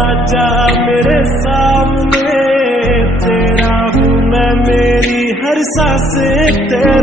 आजा मेरे सामने, तेरा हूँ मैं, मेरी हर सांसें तेरे